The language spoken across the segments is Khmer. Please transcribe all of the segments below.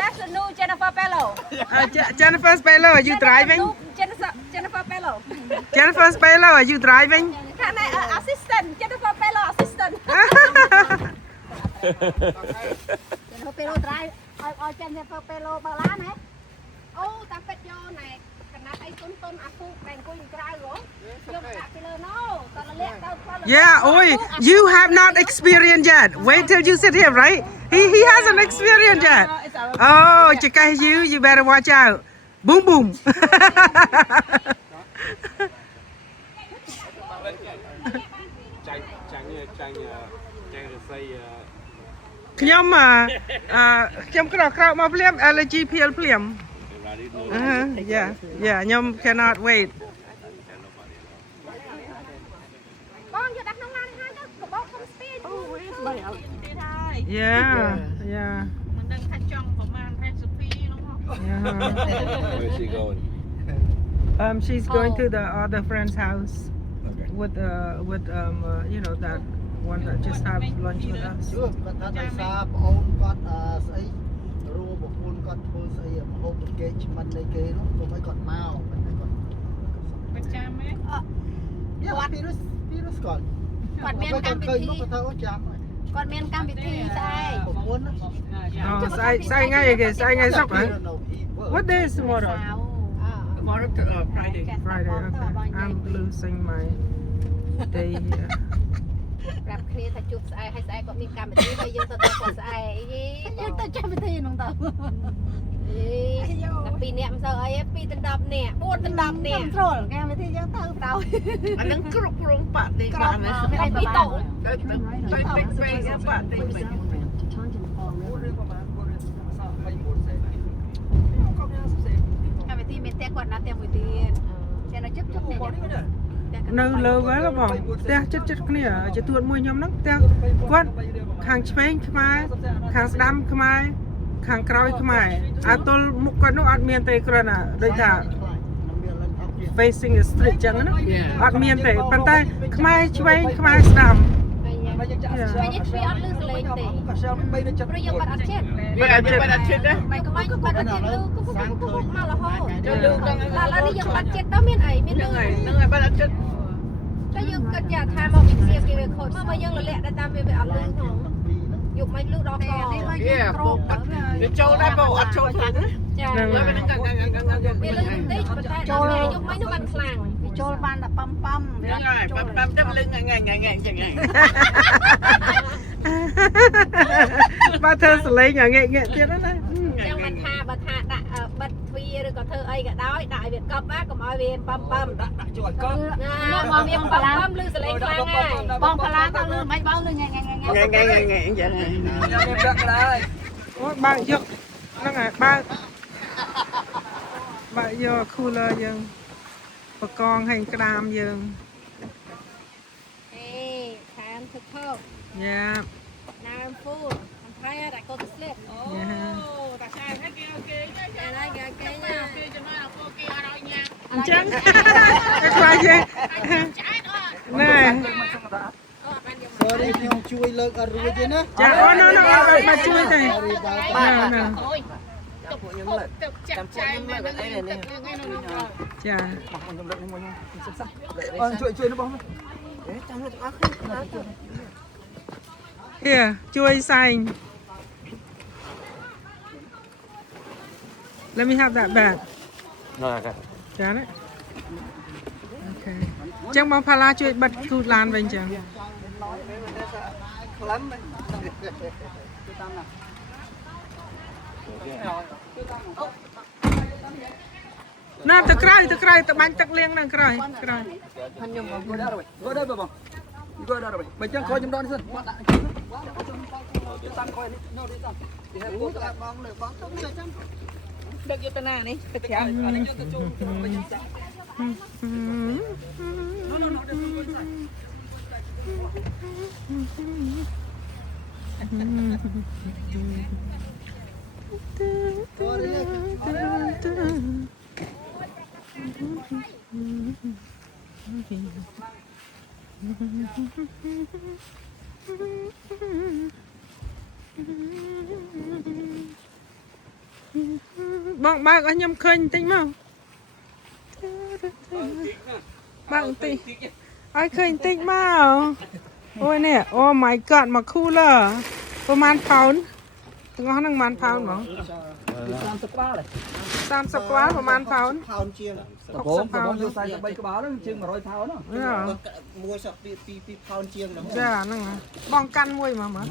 That's the new Jennifer Bello. Jennifer Spello, are you driving? Jennifer Bello. Jennifer Spello, are you driving? Can I assistant? Jennifer Bello assistant. Jennifer Bello drive. Jennifer Bello bao lá này. Ô, ta phải cho này. Yeah, oi, you have not experienced yet. Wait till you sit here, right? He hasn't experienced yet. Oh, you better watch out. Boom, boom. ខ្ញុំក្រោកមកភ្លាម allergy ភ្លាម yeah,ខ្ញុំ cannot wait. Yeah. Where's she going? She's going to the other friend's house with you know that one that just have lunch with us. គាត់ថាដោយសារបងអូនគាត់ស្អីរួបងអូនគាត់ធ្វើស្អីមហូបប្រកេកឆ្មិននៃគេនោះកុំឲ្យគាត់មកមិនឲ្យគាត់ប្រចាំហ៎គាត់ពីរុស្គាត់មានកម្មវិធីគាត់ថាអូចាំគាត់មានកម្មវិធីស្អែកប្រពន្ធស្អែកថ្ងៃគេស្អែកថ្ងៃសុក្រហ៎ What day is tomorrow? Tomorrow, Friday. Friday, okay. I'm losing my day here. ប្រាប់គ្នាថាជួបស្អែកហើយស្អែកគាត់មានកម្មវិធីហើយយើងទៅគាត់ស្អែកយើងទៅកម្មវិធីហ្នឹងទៅតែ2នាក់មិនសូវអីទេ2ទៅ10នាក់4ទៅ10នាក់ត្រួលកម្មវិធីយើងទៅទៅអានឹងគ្រប់គ្រងបតិបានណាពីតោទៅបតិកម្មវិធីមានតែគាត់ណាតែមួយទៀតតែនៅជិតនេះនៅលើហ្នឹងបងផ្ទះចិត្តគ្នាជាទួតមួយខ្ញុំហ្នឹងផ្ទះគាត់ខាងឆ្វេងខ្មែរខាងស្ដាំខ្មែរខាងក្រោយខ្មែរអាទល់មុខគាត់នោះអត់មានទេគ្រាន់តែដូចថា facing the street ចឹងណាអត់មានទេប៉ុន្តែខ្មែរឆ្វេងខ្មែរស្ដាំពេលយើងជួយអត់លឺសលេងទេព្រោះយើងបាត់អត់ចិត្តទេមិនក៏មិនក៏បាត់អត់ចិត្តលឺគុកមករហូតចូលលឺដល់ឥឡូវនេះយើងបាត់ចិត្តទៅមានអីមានលឺហ្នឹងហើយបាត់អត់ចិត្តតែយើងគិតយ៉ាថាមកវិទ្យាគេវាខូចមកយើងលលាក់តែតាមវាអត់លឺផងយកមិនលឺដល់កនេះមកយើងក្រោកទៅចូលដែរបងអត់ចូលខ្លាំងណាចាហ្នឹងហើយវាលឺតិចប៉ុន្តែចូលយកមិននោះបានខ្លាំងចូលបានតែប៉ំហ្នឹងហើយប៉ំទៅលឺងាយចឹងហ្នឹងបើធ្វើសលេងងាកទៀតណាចឹងមិនថាបើថាដាក់បិទទ្វារឬក៏ធ្វើអីក៏ដោយដាក់ឲ្យវាកប់ណាកុំឲ្យវាប៉ំដាក់ជួយកប់ណាមកវាប៉ំលឺសលេងខ្លាំងហើយបងផលាទៅលឺមិនបងលឺងាយចឹងខ្ញុំមានប្រាក់ដែរ អូបើកយកហ្នឹងហើយបើកយក cooler យើងបកងហែងក្តាមយើងខានទឹកខោ Yeah Now I'm full I'm tired I go to sleep តាឆ្ងាយហើយគេអូខេចាចាហើយគេអូខេណាគេចំណាអូខេអត់ឲ្យញ៉ាំអញ្ចឹងតែខ្លាចទេណែ Sorry ខ្ញុំជួយលើកអត់រួចទេណាចាអូនមកជួយទេបាទអូយទុកខ្ញុំលើកចាំចាយមើលអីនេះចាបងខ្ញុំលើកនេះមកខ្ញុំសិក្សាអូនជួយនេះបងចាំលើកអស់គ្នាជួយសែង Let me have that bag ចាណាអូខេចឹងបងផាឡាជួយបិទទូតឡានវិញចឹងខ្លាំងតាមណាណាទៅក្រោយទៅបាញ់ទឹកលាងនឹងក្រោយខ្ញុំគាត់ដែរបងគាត់ដែរបើចឹងខខ្ញុំដកនេះសិនគាត់ដាក់តាមខនេះនោះនេះតាមពីហេតុគាត់ដាក់បងលើបងទៅចាំដឹកយកទៅណានេះទៅក្រៅអត់យកទៅជុំវិញចា បងបើកឲ្យខ្ញុំឃើញបន្តិចមកបើកបន្តិចឲ្យឃើញបន្តិចមកអូយនេះអូ my god មក cooler ប្រហែលផោនទាំងអស់ហ្នឹងប្រហែលផោនហ្មង 30 ក្បាល 30 ក្បាលប្រហែលផោន ផោនជាង 60 ផោនយក43 ក្បាលហ្នឹងជាង100 ផោនហ្នឹង មួយសក់ពីផោនជាងហ្នឹង ចាហ្នឹងបងកាន់មួយមកមើល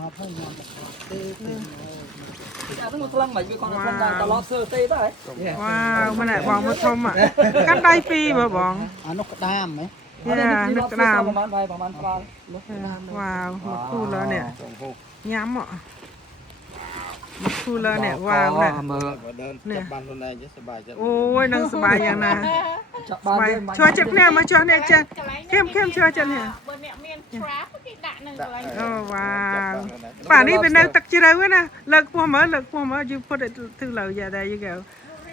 អាហ្នឹងមកខ្លាំងមិនវាគាត់ខ្លាំងតែត្រឡប់សើទេដែរ វ៉ាវម៉ែបងមកធំកាន់ដៃពីរមើលបង អានោះក្តាមហ៎ យ៉ានឹកក្តាម ប្រហែលក្បាល វ៉ាវមក cooler នេះញ៉ាំមក cooler នេះវ៉ាវនេះ មើល បើដើរចាប់បានខ្លួនឯងចេះសប្បាយចិត្ត អូយនឹងសប្បាយយ៉ាងណា ចាប់បាន ឈរចិត្តគ្នាមកឈរនេះចាខេមឈរចិត្តនេះ បើអ្នកមាន trap គេដាក់នឹងកន្លែង អូវ៉ាវប៉ានេះវានៅទឹកជ្រៅណាលើកពោះមើល you put it to low yeah there you go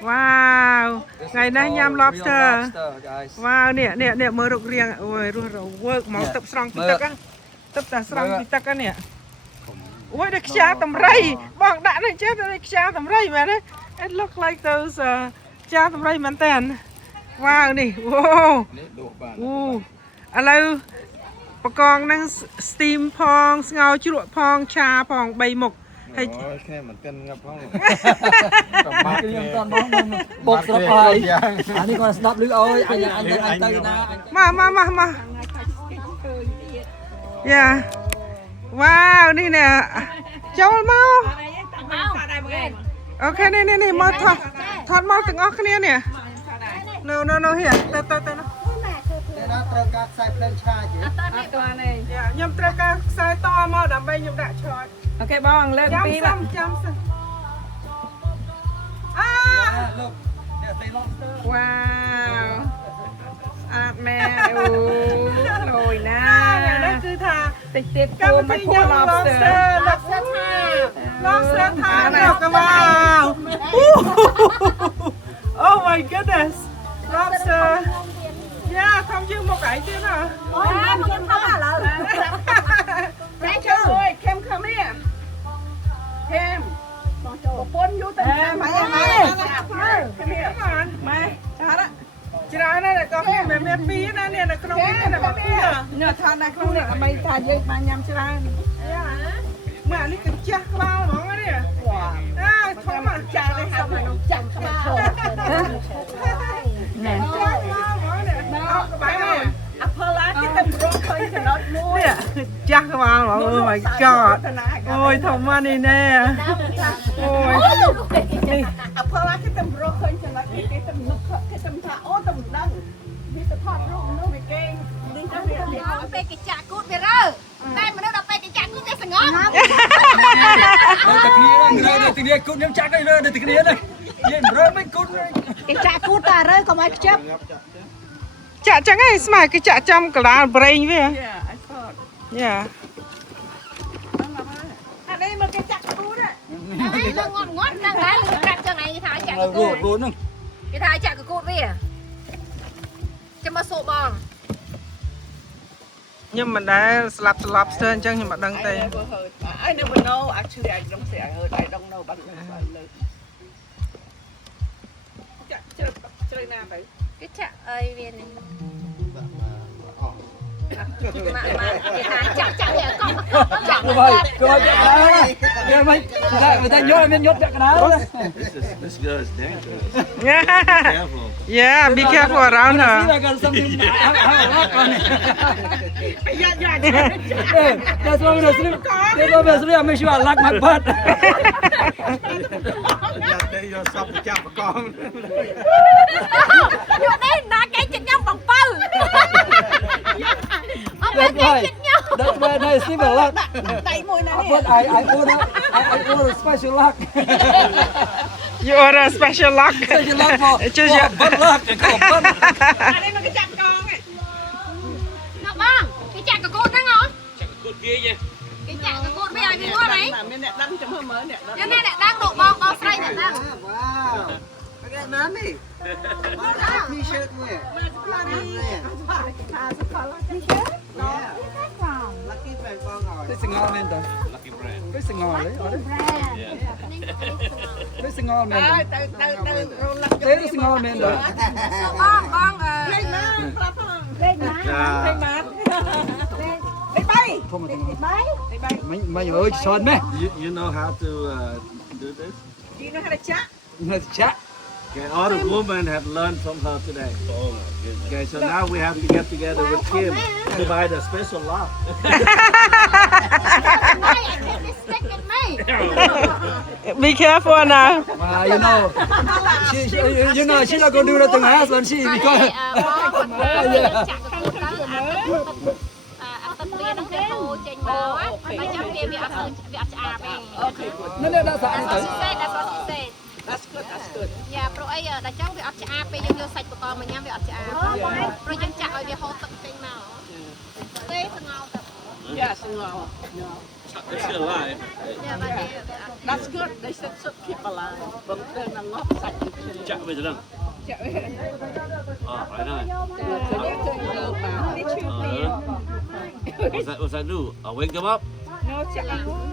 វ៉ាវថ្ងៃនេះញ៉ាំ lobster វ៉ាវនេះមើលរូបរាងអូយរស់រវើកមកទឹកស្រង់ពីទឹកហ្នឹងទឹកតែស្រង់ពីទឹកហ្នឹងនេះអូយតែខ្យាតម្រៃបងដាក់នេះចេះតែខ្យាតម្រៃមែនទេ it look like those ខ្យាតម្រៃមែនតើវ៉ាវនេះអូ នេះដួសបាន អូឥឡូវបកងនឹង steam ផងស្ងោរជ្រក់ផងឆាផង3មុខហើយ អូយគ្នាមិនទាន់ងាប់ផង ខ្ញុំតន់មកបុកស្រុកហើយអានេះគាត់ស្ដាប់ឮអើយអញទៅណា មកយ៉ាវ៉ាវនេះណែចូលមកអូខេនេះមកថតមកទាំងអស់គ្នានេះ no here ទៅ តែណាត្រូវការខ្សែភ្លើងឆាជា ខ្ញុំត្រូវការខ្សែតមកដើម្បីខ្ញុំដាក់ឆយ អូខេបងលើកពីរ ចាំសិនអា លោកអ្នកទេ lobster វ៉ាវអាប់មែអូលយណានេះគឺថា តិចទៀត កម្មវិធីញ៉ាំ lobster lobster ថាដល់កវ៉ាវ Oh my goodness lobster យ៉ាខំយើងមកឯងទៀតហ៎ អូយមកខ្ញុំមកឥឡូវ Rachel ơi Kem come here Kem ប្រពន្ធយូរទៅម៉ែ Come here ម៉ែច្រើនណាស់ក៏មានពីរណានេះនៅក្នុងនេះណាពីរនៅថតនៅក្នុងនេះដើម្បីថាយើងបានញ៉ាំច្រើនម៉ែនេះគឺចាស់ក្បាលហ្មងនេះធំចាស់នេះហៅមនុស្សចាស់ក្បាលណែចាស់ក្បាលហ្មងនេះអត់ក្បាលនេះអផល្លាគេតែរកឃើញចំណុចមួយនេះចាស់ក្បាលហ្មង Oh my god អូយធំមកនេះណែអូយនេះអផល្លាគេតែរកឃើញចំណុចគេតែនឹកគេតែថាអូតែមិនដឹងវាទៅថតរូបនោះវាគេនេះទៅវា ពេលគេចាក់គូតវារើតែមនុស្សដល់ពេលគេចាក់គូតគេស្ងប់ នៅតែគ្នានៅតែគ្នាគុណខ្ញុំចាក់ឲ្យនៅតែគ្នានេះយើងរើមិនគុណ គេចាក់គូតតែរើកុំឲ្យខ្ជិប ចាក់ចឹងឯងស្មើគេចាក់ចំកណ្ដាលប្រេងវាយ៉ាអានេះមកគេចាក់គូត តែលើងត់ហ្នឹងដែរលើកាត់ចឹងឯងគេថាចាក់គូត រួតហ្នឹង គេថាចាក់គូតវាចាំមកសួរបង ខ្ញុំមិនដែលស្លាប់ lobster អញ្ចឹងខ្ញុំមិនដឹងទេ I never know. Actually, I don't say I heard. I don't know, but I know. ចាក់ជ្រៅណាទៅ គេចាក់អីវានេះមកគេថាចាក់វាកង់ចាក់ ទៅហើយទៅចាក់ដែរវាមិនតែយកមានយកចាក់កណ្ដាល This girl is dangerous Yeah careful Yeah be careful around her តែគាត់សំពីហើយគាត់នេះយ៉ាតែស្មោះស្រីតែបើស្រីអត់មានជួយឡាក់មកបាត់ យ៉ាតែយកសពចាប់បកង យកនេះណាគេចិត្តញ៉ាំបងបើអត់មានគេចិត្តញ៉ាំ That's why I see the luck ដៃមួយណានេះ But I order special luck You order a special luck special luck for Just your good luck ក៏ប៉ុន អានេះមកគេចាក់កងឯង ណាបងគេចាក់កកូតហ្នឹងហ៎ចាក់កកូតវាគេចាក់កកូតវាឲ្យវាងត់ហី មានអ្នកដឹងចាំមើលអ្នកដឹង យកអ្នកដឹងដកបងស្រីអ្នកដឹង វ៉ាវគេណានេះមកដាក់ T-shirt មួយ Lucky brand បងហើយ This ងល់មែនតើ Lucky brand វាងល់ហ៎អត់ Yeah វា ស្ងល់មែន ទៅរលឹក ទេស្ងល់មែនដល់ បងលេខណាប្រាប់ផង លេខណា លេខណាលេខ3 ធំទៅមិនអើយឆ្លន់មែន You know how to do this? you know how to chat នៅចាក់ Okay, all the women have learned from her today. Oh my goodness. Okay, so now we have to get together with Kim to buy the special lock. Be careful now. you know she's not going to do nothing else when she because ចេញមកហើយចាំវាអត់ឆ្អាបទេ នៅដាក់សាក់នេះទៅ that's good យ៉ាព្រោះអីដល់ចឹងវាអត់ឆ្អាបពេលយើងយកសាច់បកមកញ៉ាំវាអត់ឆ្អាបព្រោះយើងចាក់ឲ្យវាហូរទឹកចេញមកទេស្ងោរទឹក yes no It's still alive. that's good they said should keep alive ព្រោះទៅនឹងងប់សាច់ជិះ Chắc bây giờ đâu? Phải rồi. What's that do? I'll wake them up?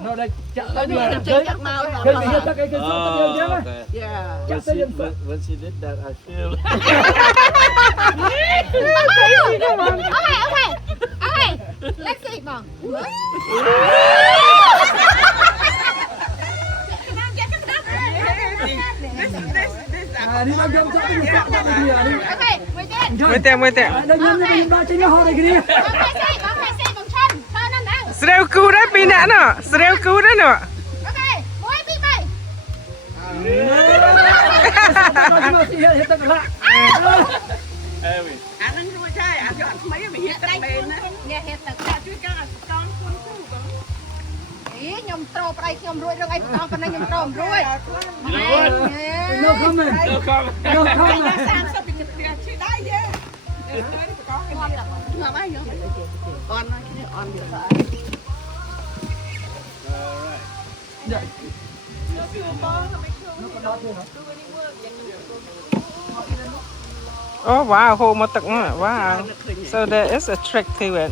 nó đây chặt tới người chơi chắc mau chơi bị hết cái số tự nhiên chứ mà okay. yeah When she did that, I feel. Okay. Let's see, Mom. đi bao nhiêu chỗ đi sắp tới đi à đi Okay, wait there. Mới tè. đây nhìn ba trên nhau hồi này kia đi Okay, say, con chân. Chân nó nè. Sreu cú đấy pin nè nó. Sreu cú đấy nó. Okay, mỗi bị bay. hết tất cả anh ăn nuôi trai anh chọn mấy mày hiện tại bên á Nè, hết tất cả chui con con cu con Ý, nhom trâu bay nhom ruồi rồi ai con bên này nhom trâu ruồi. no comment no comment sang sắp bị chụp chơi đai chứ có cái gì ngọc ai nữa on cái on được dạ Oh wow, hồ mà tận nữa. Wow. So there is a trick to it.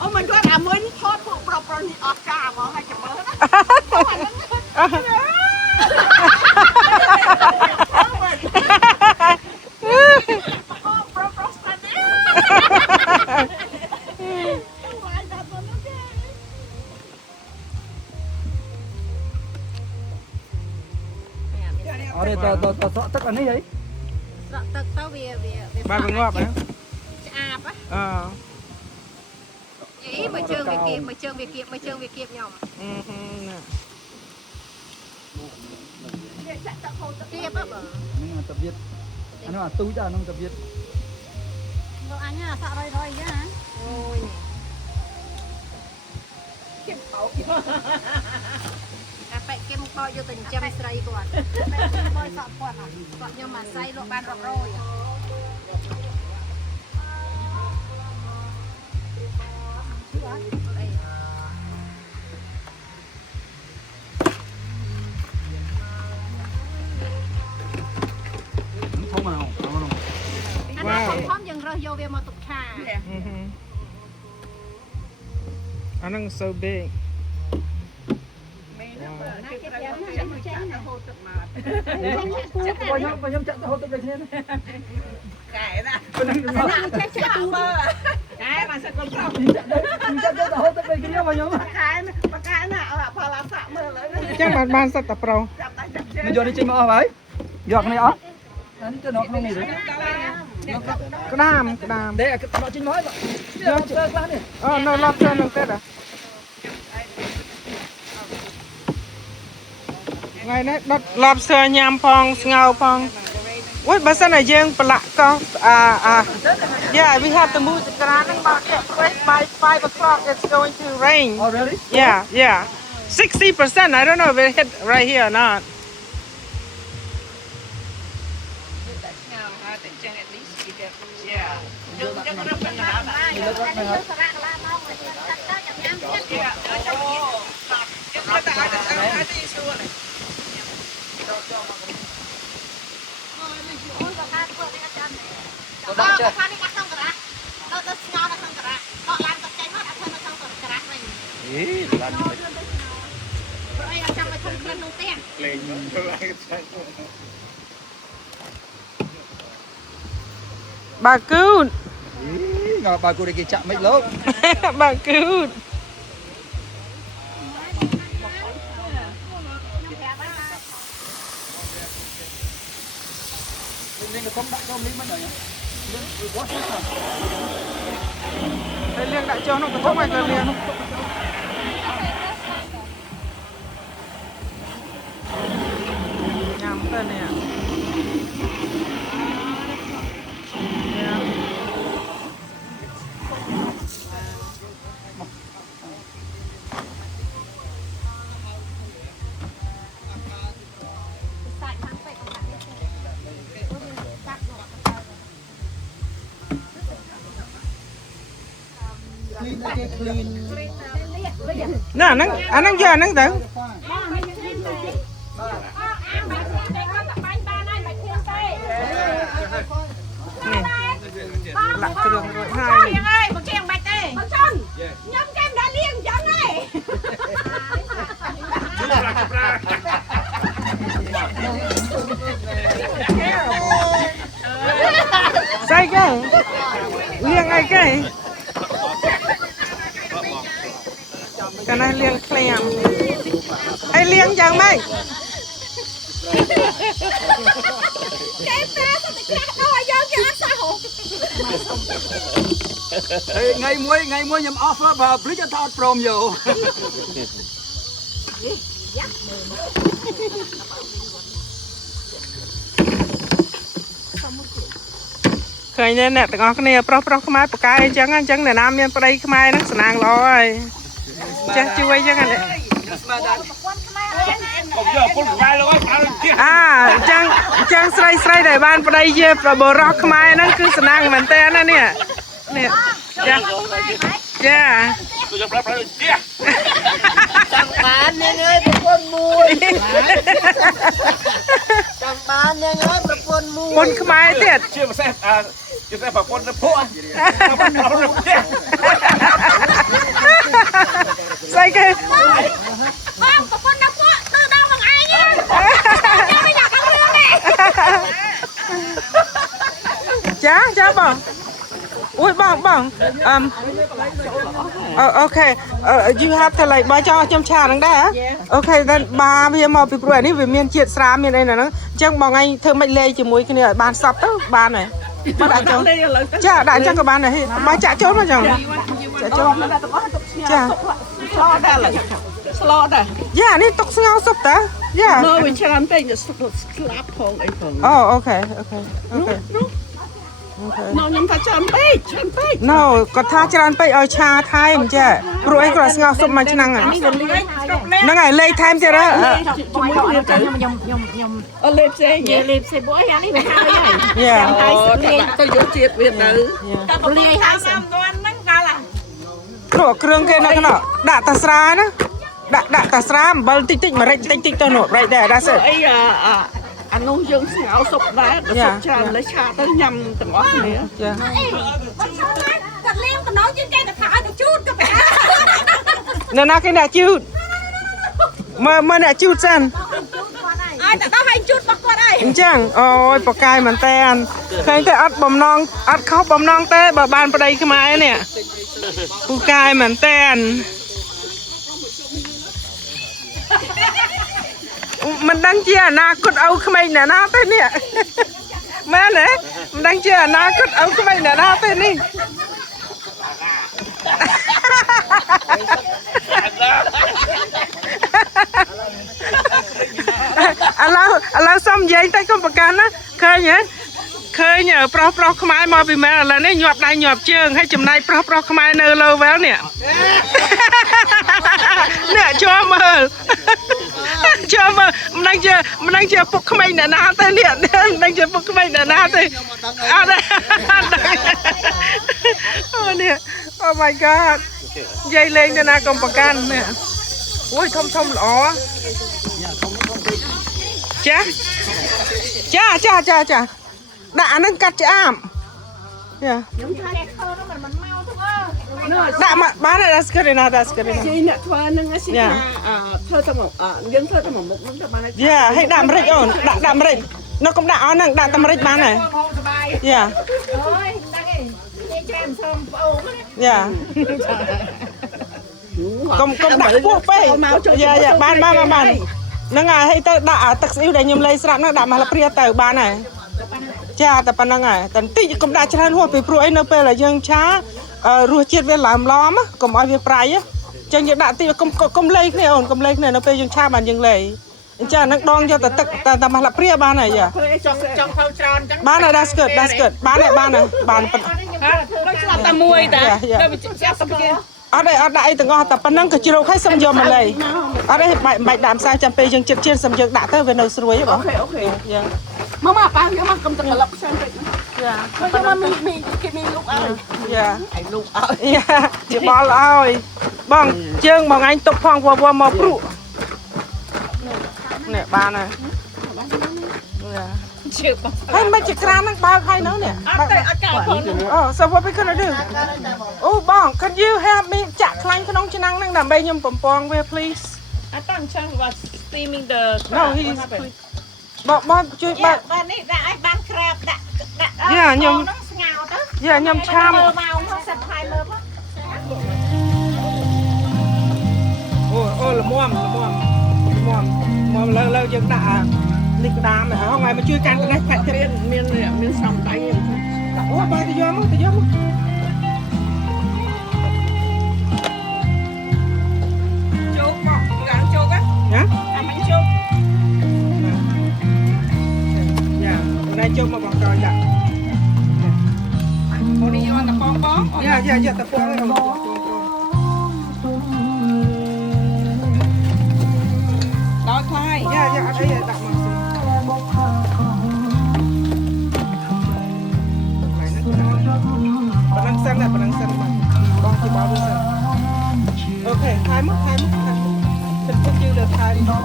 oh my god អាមួយនេះថតពួកប្រុសនេះអស់ការហ្មងហើយចាំមើលណាប្រុសស្តា ở đây tao sợ tất cả này ấy Sợទឹកទៅវា Baវាងាប់ហ៎ ឆ្អាបហ៎ អីមើលជើងវាគៀបមើលជើងវាគៀបមើលជើងវាគៀបខ្ញុំវាចាក់ទឹកហូរទឹកគៀបហ៎បង nhưng mà tập viết nó là túi ra nó tập viết លោកអញអាសាក់រយអញ្ចឹងអូយគៀបបោកអាប៉ែគៀបបោកយកទៅចិញ្ចឹមស្រីគាត់ប៉ែគៀបបោកសក់គាត់គាត់ខ្ញុំអាស្រ័យលក់បានរាប់រយ không mà không អានេះធំយើងរើសយកវាមកទុកឆា អាហ្នឹង so big បើខ្ញុំចាក់ទៅហូតទឹកដូចគ្នា កែណាចាក់មើលកែមកសិតកូនប្រុស ចាក់ទៅហូតទឹកដូចគ្នាបើខ្ញុំ កែណាអត់ផលសាក់មើលឥឡូវ អញ្ចឹងបានសិតតែប្រុស ចាប់តែចាប់ mình vô đi chơi mà vậy giọt này ó anh cho nó không này đấy ក្តាម đây là nó chơi nói vô chơi quá đi អូនៅឡប់ចូលនឹងទៀតថ្ងៃនេះដុត lobster ញ៉ាំផងស្ងោរផងអូយបើសិនតែយើងប្រឡាក់កោសyeah we have to move the ក្រានហ្នឹងមកទៀត by 5 o'clock it's going to rain oh really yeah 60% I don't know if it hit right here or not bà cứu ngồi bà cô đi kia chạm mấy lốt bà cứu đây liên đại cho nó có thông mày cơ liên nhắm tên nè nè anh đang giờ nắng tử lạ trường rồi hai Yên ơi, một chèn bạch đây. Con Xuân, nhâm kem đã liêng chẳng này. say cái liêng ai cái này liêng klem ai liêng chẳng mày Cái phá sao thì cái đâu ở dân cái ác xã hội. ngày muối nhầm off á và blitz cho thao prom vô khơi nên nè tụi con cái này pro khai bạc cái chẳng để nam nhân đây khai nó sẵn hàng rồi chắc chui chứ anh à chẳng say để ban đây chứ bờ rock khai nó cứ sẵn hàng mình tên đó nè nè dạ chẳng bán nha ơi con mùi chẳng bán nha ơi con mùi con khai tiệt chưa mà xem chưa xem bảo con nó phô say cái Không, có con đọc quá, từ đâu bằng ai nhá. Bây giờ con lương này. chá bỏng ui bỏng okay you have to like បើចង់ខ្ញុំឆាហ្នឹងដែរ okay then បាវាមកពីព្រោះនេះវាមានជាតិស្រាមានអីហ្នឹងអញ្ចឹងបងឯងធ្វើមិនលេងជាមួយគ្នាឲ្យបានសពទៅបានហើយបើដាក់ចូលចាដាក់អញ្ចឹងក៏បានដែរបើចាក់ចូលមកអញ្ចឹងចាក់ចូលចា Slowដែរឡើយ Slowដែរ យ៉ានេះទុកស្ងោរសុបតាយ៉ា មើលវាច្រើនពេកស្លាប់ផងអីផង អូអូខេ No ខ្ញុំថាច្រើនពេក No គាត់ថាច្រើនពេកឲ្យឆាថែមចាព្រោះអីគាត់ស្ងោរសុបមួយឆ្នាំហ្នឹងហើយលេខថែមទៀតហ៎ ជាមួយគ្នាទៅខ្ញុំអលេបផ្សេងលេបផ្សេងពួកអានេះវាហើយ យ៉ា ទៅយកជាតិវាទៅ Tập lì hai năm con nắng ra là ព្រោះគ្រឿងគេនៅក្នុងដាក់តាស្រាណាដាក់តាស្រាអំបិលតិចមួយរិចតិចទៅនោះ right there that's it អីអានោះយើងស្ងោរសុបដែរសុបច្រើនលើឆាទៅញ៉ាំទាំងអស់គ្នា ចា Tập lì còn nói trên cây tập thả được chút các bạn. នៅណាគេអ្នកជូតមើលអ្នកជូតសិន Ai tập tao hay chút bắt qua đây. អញ្ចឹងអូយបកាយមែនតើឃើញតែអត់បំណងអត់ខុសបំណងទេបើបានប្តីខ្មែរនេះពូកាយមែនតើមិនដឹងជាអនាគតឪក្មេងអ្នកណាទេនេះមែនទេមិនដឹងជាអនាគតឪក្មេងអ្នកណាទេនេះឥឡូវសុំនិយាយតែកុំប្រកាន់ណាឃើញហ៎ឃើញប្រុសខ្មែរមកពីមែនឥឡូវនេះញាប់ដៃញាប់ជើងហើយចំណាយប្រុសខ្មែរនៅលើវែលនេះនេះចូលមើលមិនដឹងជាពុកក្មេងអ្នកណាទេនេះមិនដឹងជាពុកក្មេងអ្នកណាទេអត់អូនេះ Oh my god និយាយលេងទៅណាកុំប្រកាន់នេះអូយធំល្អចាដាក់អានឹងកាត់ឆ្អាបយ៉ា Chúng ta đẹp hơn nó mình mau thôi. ដាក់មកបានហើយដាក់ស្គរណាដាក់ស្គរណា ជីអ្នកធ្វើហ្នឹងស៊ីថាធ្វើទៅមកយើងធ្វើទៅមកមុខហ្នឹងទៅបាន យ៉ាឲ្យដាក់ម្រេចអូនដាក់ម្រេចនៅកុំដាក់អស់ហ្នឹងដាក់តែម្រេចបានហើយយ៉ា អូយដាក់ឯងនិយាយចាំសុំប្អូន យ៉ាកុំដាក់ពោះពេកយ៉ាបានហ្នឹងហើយទៅដាក់ទឹកស្អ៊ីវដែលខ្ញុំលេងស្រាប់ហ្នឹងដាក់មកលព្រាទៅបានហើយចាតែប៉ុណ្្នឹងហើយតែបន្តិចកុំដាក់ច្រើនហួសពីព្រោះអីនៅពេលដែលយើងឆារសជាតិវាឡំកុំឲ្យវាប្រៃចឹងយើងដាក់តិចកុំលេងគ្នាអូនកុំលេងគ្នានៅពេលយើងឆាបានយើងលេងអញ្ចឹងហ្នឹងដងយកតែទឹកតែមកលព្រាបានហើយយ៉ា ចង់ធ្វើច្រើនអញ្ចឹង បានហើយដាក់ស្កិតបានហើយបានប៉ុណ្ណឹង ដូចស្លាប់តែមួយតាទៅចាប់ទៅគេ អត់ដាក់អីទាំងអស់តែប៉ុណ្្នឹងក៏ជ្រោកឲ្យសុំយកមកលេងអត់ទេបាច់ដាក់ម្សៅចាំពេលយើងចិត្តជៀនសុំយើងដាក់ទៅវានៅស្រួយបង អូខេ យ៉ា មកប៉ាយកមកកុំទឹកក្លឹបផ្សេងពេកយ៉ាមកមីគេមីលុកឲ្យ យ៉ា ឯលុកឲ្យ យ៉ាជាបល់ឲ្យបងជើងបងអញទុកផងវល់មកព្រក់នេះបានហើយយ៉ាជើងបងហើយមិនជាក្រានហ្នឹងបើកឲ្យនៅនេះអត់កៅផងអូ so what we gonna do អូបង can you help me ចាក់ខ្លាញ់ក្នុងឆ្នាំងហ្នឹងដើម្បីខ្ញុំបំពងវា please I thought Chang was steaming the no he's បងជួយបើក បាទនេះដាក់ឲ្យបានក្រាបដាក់ យ៉ាខ្ញុំ ហ្នឹងស្ងោទៅ យ៉ាខ្ញុំឆាម មើលមកផងសិតថៃមើលផង អូល្មមលើយើងដាក់នេះក្តាមហើយហងៃមកជួយកាន់កណេះកាច់ទៀត មានសំដៃ អូបាយទៅយកមកជោគមកឡើងជោគ ណា អាមិនជោគ យ៉ាណែជុំមកបងក្រោយដាក់ អូនេះយកតែបង យ៉ាតែពងហ្នឹង ដល់ខ្លាយ យ៉ាអត់អីដាក់មកប៉ុណ្ណឹងសិនបងជាបោលសិនអូខេថែមកទឹកពុកយើងលើថែបង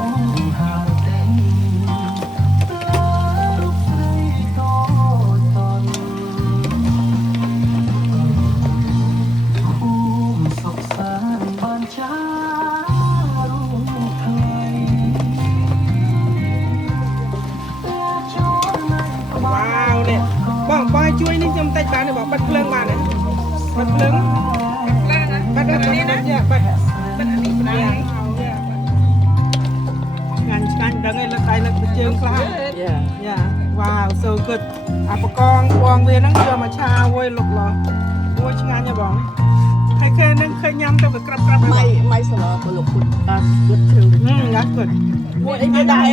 ជួយនេះខ្ញុំតិចបានទេបងបិទភ្លើងបានទេបិទភ្លើងបាត់នេះណាយ៉ាបាត់អានេះបណ្ដាឆ្ងាញ់ដឹងឯងលើកដៃលើកជើងខ្លះយ៉ា wow so good អាបកងពងវាហ្នឹងយកមកឆាវយលុកឡអូឆ្ងាញ់ហ៎បងហើយគេនឹងឃើញញ៉ាំទៅវាក្រាប់ម៉ៃសឡបលោកពុតបាទគិតជឿយ៉ា good មួយអីទៀតដែរ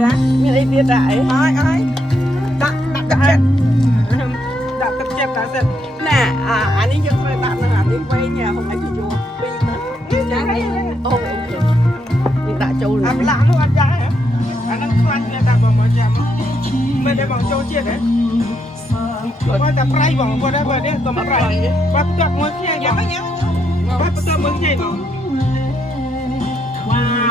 ចាមានអីទៀតដែរហើយដាក់ចិត្តដាក់ទឹកចិត្តតែសិន ណែអានេះយើងត្រូវដាក់នឹងអានេះវិញហងឲ្យទៅយកពីទៅចាអូខេយើងដាក់ចូល អាម្លាក់នោះអត់យ៉ាងហ៎អាហ្នឹងខ្លាញ់វាដាក់បងមកចាំមិនได้បងចូលជាតិហ៎គាត់តែប្រៃបងគាត់ដែរបើនេះក៏មិនប្រៃបាទផ្ទាត់មួយគ្នាយ៉ាងម៉េចបាទផ្ទាត់មួយគ្នាបងវ៉ាវ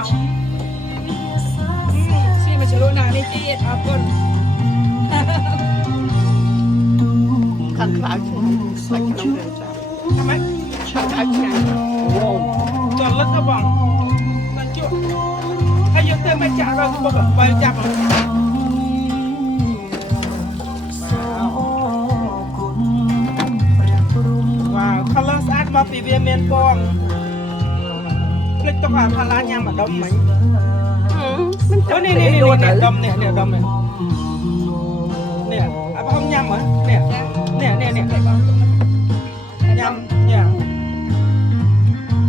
ស៊ីមកជលូណានេះទៀតអរគុណ ខាងក្រៅឆ្ងាញ់សាច់ក្នុងរឿងចា ថាម៉េច ខាងក្រៅឆ្ងាញ់វ៉ូ ដល់លឹកទៅបងតែជក់ហើយយកទៅមកចាក់ដល់បុកបើចាប់វ៉ាវ color ស្អាតមកពីវាមានពណ៌ភ្លេចទុកអាផាឡាញ៉ាំម្ដុំមិញមិនទៅនេះដុំនេះដុំនេះអាបងញ៉ាំហ៎នេះញ៉ាំ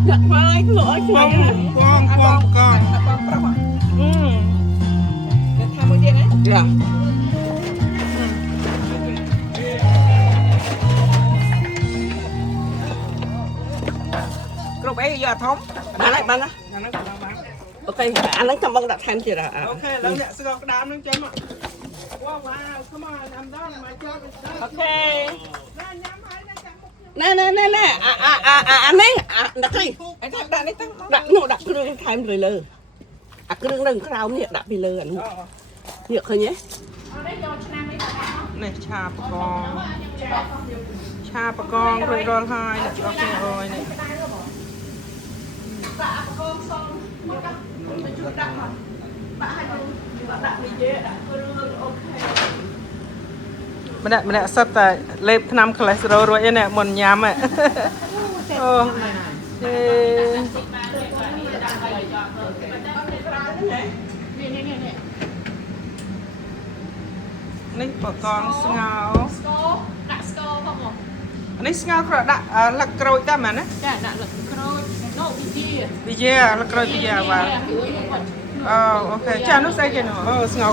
ដាក់មកឲ្យលក់ឲ្យឆ្ងាញ់ កងប្រុសគេថាមួយទៀតណា យ៉ាគ្រប់អីយកធំបានណាអូខេអាហ្នឹងចាំបងដាក់ថែមទៀតអូខេឥឡូវអ្នកស្គរក្តាមនឹងចេញមកវ៉ាវ come on I'm done my job is done អូខេ ញ៉ាំហើយណាចាំមុខខ្ញុំ ណែអានេះដាក់នេះដាក់នោះដាក់គ្រឿងថែមលើអាគ្រឿងនៅក្រោមនេះដាក់ពីលើអានោះនេះឃើញទេ នេះឆាបកងឆ ឆាបកងរួចរាល់ហើយអ្នកបងប្អូននេះម្នាក់សិតតែលេបថ្នាំក្លេស្តេរ៉ូលរួចឯនេះមុនញ៉ាំហ៎អូនេះបកងស្ងោដាក់ស្គរផងមក នេះស្ងោក្រដាក់លឹកក្រូចតែមែនណា ចាដាក់លឹកក្រូចនោះវិជាលឹកក្រូចវិជាបាទអូអូខេចានោះស្អីគេនោះអូស្ងោ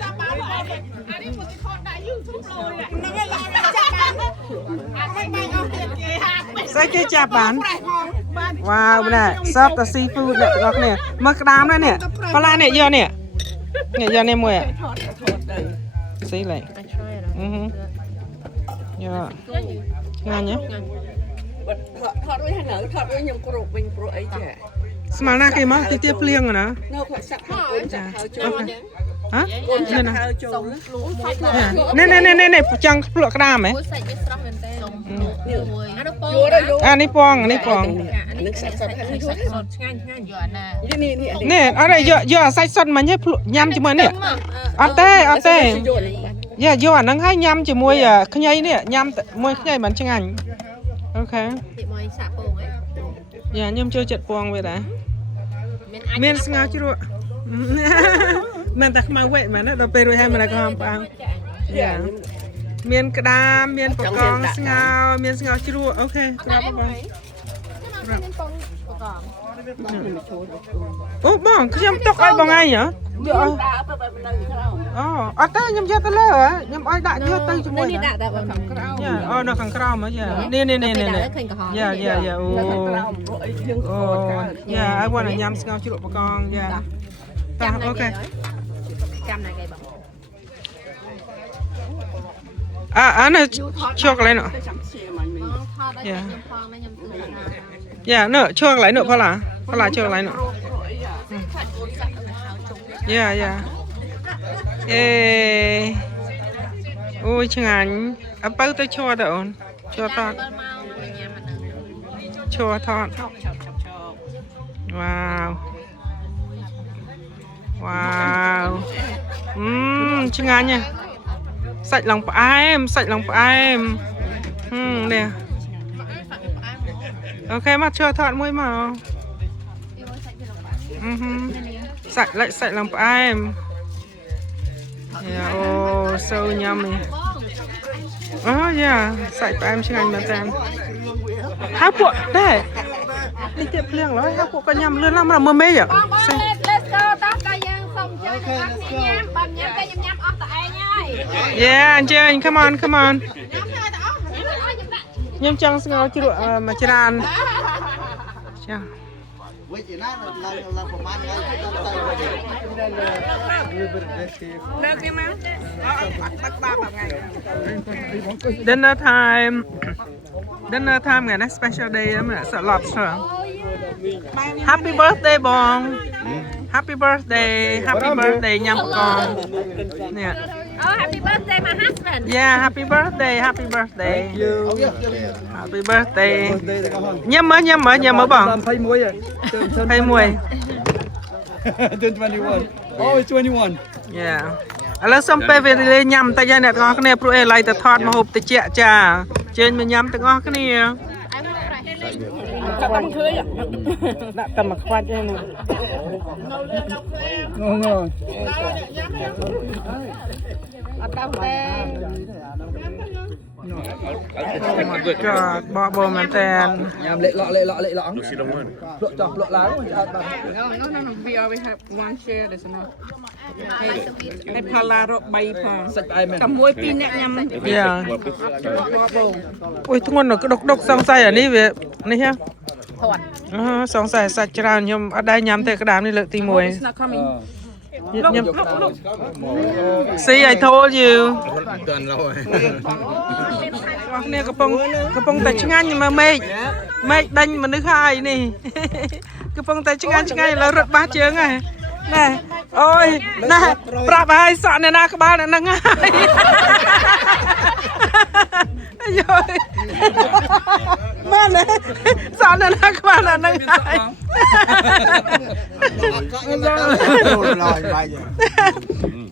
ចាំបានអានេះមកគេខតដាក់ YouTube លុយហ្នឹងឯងឡើងចាំបានអាមិនបានអស់ទៀតគេហាក់ ស្អីគេចាប់បានវ៉ាវណែសបតា seafood អ្នកទាំងអស់គ្នាមើលក្តាមណានេះបន្លានេះយកនេះយកនេះមួយស៊ីឡៃយកឆ្ងាញ់ហ៎ ថតរួចហើយនៅថតរួចខ្ញុំគ្រប់វិញព្រោះអីចា ស្មើណាគេមកទីទៀតភ្លៀងណា នៅគាត់សាក់ហើយកូនចាក់ហើចូល ហ៎ កូនចាក់ហើចូល នេះចង់ភ្លក់ក្តាមហ៎ សាច់វាស្រស់មែនទេមួយអានោះពង អានេះពង អានឹងសាច់សុតហើយយូរ សុតឆ្ងាញ់យកអាណា នេះ អត់យកសាច់សុតមិញឲ្យញ៉ាំជាមួយនេះអត់ទេយកអាហ្នឹងឲ្យញ៉ាំជាមួយខ្ញីនេះញ៉ាំមួយខ្ញីមិនឆ្ងាញ់អូខេ ទីមួយសាក់ពងហ៎ យ៉ាខ្ញុំចូលចិត្តពងវាដែរមានស្ងោជ្រក់មិនតែខ្មៅវែកមែនទេដល់ពេលរួចហើយមិនក៏ហមផ្អើយ៉ាមានក្តាមមានបកងស្ងោមានស្ងោជ្រក់អូខេស្រាប់បង អូបងខ្ញុំទុកឲ្យបងឯងហ៎យកអូអត់ទេខ្ញុំយកទៅលើខ្ញុំឲ្យដាក់យកទៅជាមួយ នេះដាក់តែខាងក្រៅ យ៉ាអូនៅខាងក្រៅមកយ៉ានេះយ៉ាអូយ៉ាI want to ញ៉ាំស្ងោជ្រក់បកងយ៉ាតាអូខេ ចាំណាគេបង អានេះឈួរកន្លែងនោះ ចាំព្យាមកវិញ ថតឲ្យខ្ញុំផងណាខ្ញុំធ្វើណា យ៉ានោះឈួរកន្លែងនោះផល្លាឈួរកន្លែងនោះយ៉ាអេអូយឆ្ងាញ់អពៅទៅឈួរទៅអូនឈួរថត មកញ៉ាំអាហ្នឹង ឈួរថតវ៉ាវឆ្ងាញ់ហ៎សាច់ឡើងផ្អែមនេះអូខេមកឈួរថតមួយមកសាច់ឡើងផ្អែមយ៉ាអូ so yummy អូយ៉ាសាច់ផ្អែមឆ្ងាញ់មែនតើហើយពួកដែរនេះទៀតភ្លៀងឡើយហើយពួកក៏ញ៉ាំលឿនណាស់មកមើលមេឃ let's go តោះតែយើងសុំជួយអ្នកញ៉ាំបើញ៉ាំតែខ្ញុំញ៉ាំអស់តែឯងហើយ Yeah អញ្ជើញ come on ខ្ញុំចង់ស្ងោជ្រក់មួយច្រើនចា វិជ្ជាណាឡើងប្រហែលថ្ងៃទៅនៅគេមកបាក់បាក់ថ្ងៃ dinner time ថ្ងៃនេះ special day ហ្នឹងសាក់ lobster happy birthday បង happy birthday ញ៉ាំបកងនេះ Oh happy birthday my husband Yeah happy birthday happy birthday ញ៉ាំមើលបង 21 Oh it's 21 Yeah ឥឡូវសុំពេលវេលាញ៉ាំតិចហើយអ្នកទាំងអស់គ្នាព្រោះឯឡៃទៅថតម្ហូបតិចចាជើញមកញ៉ាំទាំងអស់គ្នា ចាំមិនឃើញដាក់តែមកខ្វាច់ឯនោះ អត់ដល់ទេ God បបមែនតើ ញ៉ាំលេខឡក់លក់ចោះលក់ឡើងអត់បាន No we always have one share this enough ហើយផាឡារក3ផង សាច់ផ្អែមមែន តែមួយពីរអ្នកញ៉ាំ Yeah អូយធ្ងន់ដុកសង្ស័យអានេះវានេះហ៎សង្ស័យសាច់ច្រើនខ្ញុំអត់ដែរញ៉ាំទេក្តាមនេះលើកទី1 It's not coming ខ្ញុំ See I told you បងប្អូនកំពុងតែឆ្ងាញ់មើលមេឃដេញមនុស្សហើយនេះកំពុងតែឆ្ងាញ់ឥឡូវរត់បាសជើងហើយ ណែអូយណែប្រាប់ឲ្យសក់អ្នកណាក្បាលអ្នកហ្នឹងហើយយោមែនទេសក់អ្នកណាក្បាលអ្នកហ្នឹងហើយ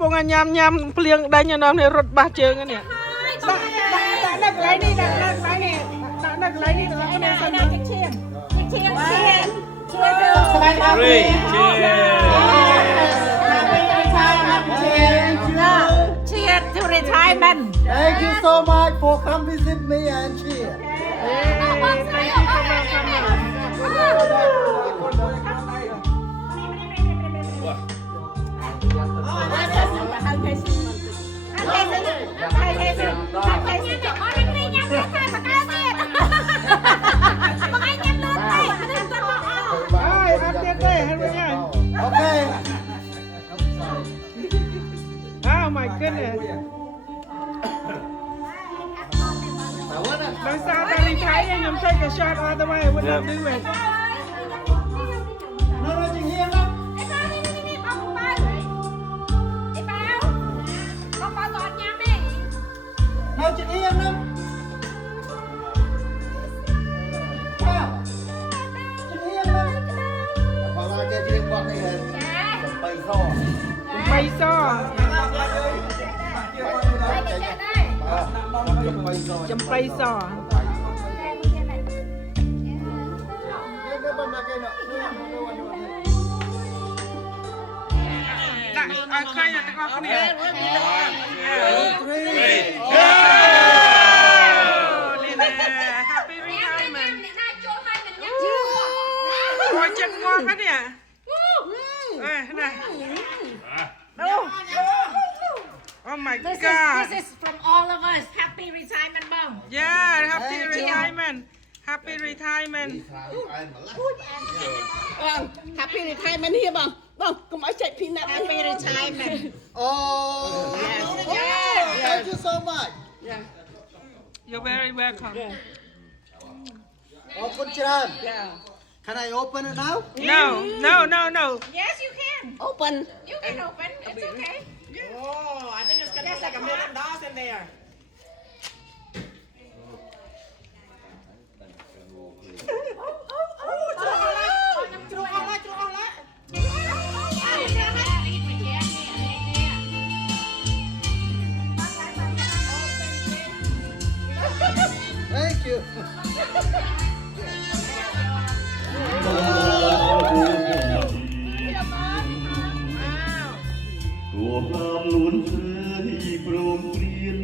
ពងញ៉ាំភ្លៀងដេញនាំនេះរត់បាសជើងនេះ ដាក់កន្លែងនេះដាក់កន្លែងនេះដាក់កន្លែងនេះទៅឯណាឯណាជិះឈៀងឈៀងស្បែកអត់ Three, cheers. Cheers to retirement. Thank you so much for come visit me and cheer. Okay. Oh my goodness. Don't sound very tight and I'm take a shot all the way. What do you do it? No, chị Hiên đó. No, chị Hiên đó. Chị Hiên đó. Còn là chị Hiên con này là bày so. Bay so. Chấm bay so. Đặt ở khai là có cái này. Happy retirement. Ôi chân ngon quá nè. Ê, này. Oh my This God. is from all of us. Happy retirement, Mom. Yeah, happy retirement. Happy retirement. Happy retirement here bang. Bang, kung ay check peanut. Happy retirement. Oh, thank you so much. You're very welcome. Open Chiran. Yeah. Can I open it now? No. Yes, you can. Open. You can open. It's okay. Oh, I think it's gonna be like a million dollars in there. Thank you. ตัวพรามล้วนเธอที่โปร่งเปลี่ยน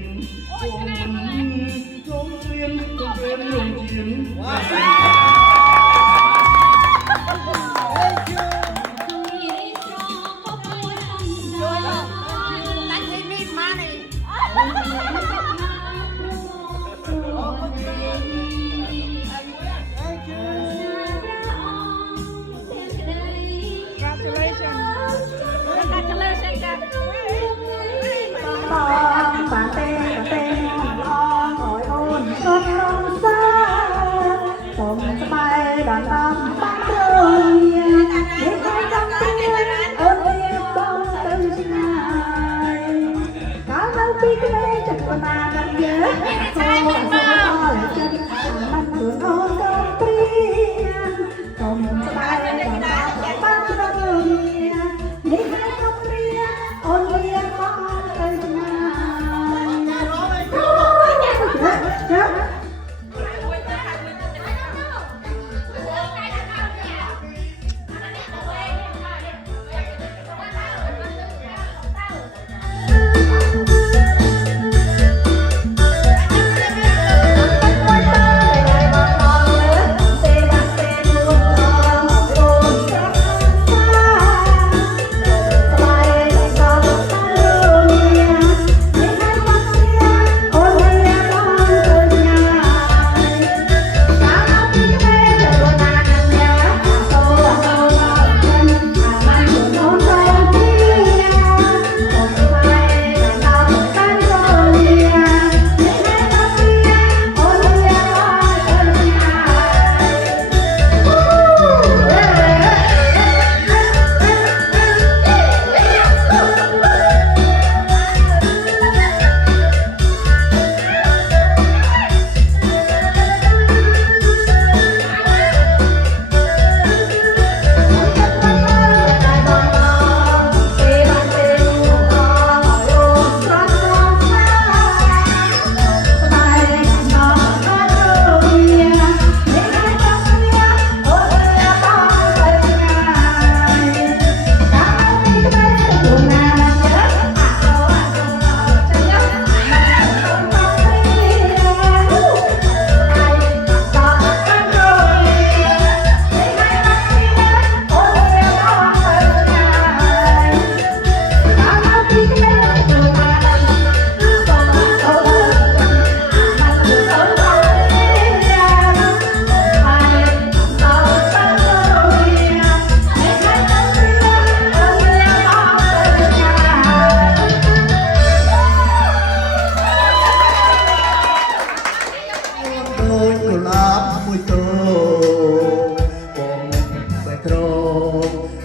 ក្រ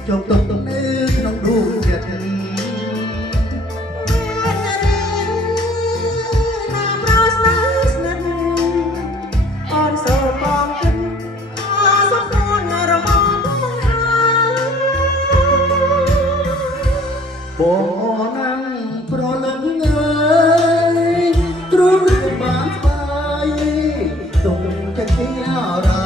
ជុំទុកនៅក្នុងដួងចិត្តបងណាំប្រលឹងអើយទ្រង់បានស្បាយទុំចិត្តជារា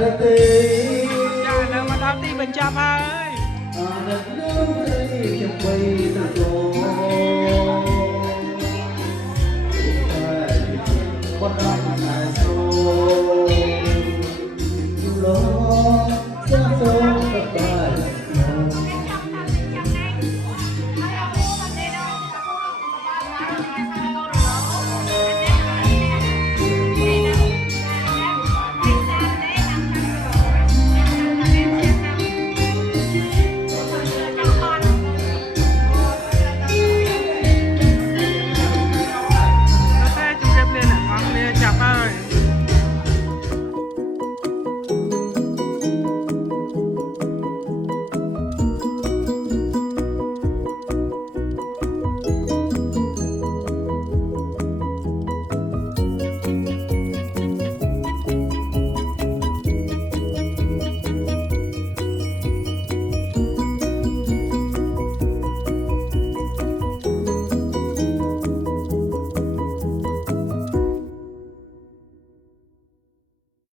ចានៅមកដល់ទីបញ្ចប់ហើយ Hãy subscribe cho kênh Ghiền Mì Gõ Để không bỏ lỡ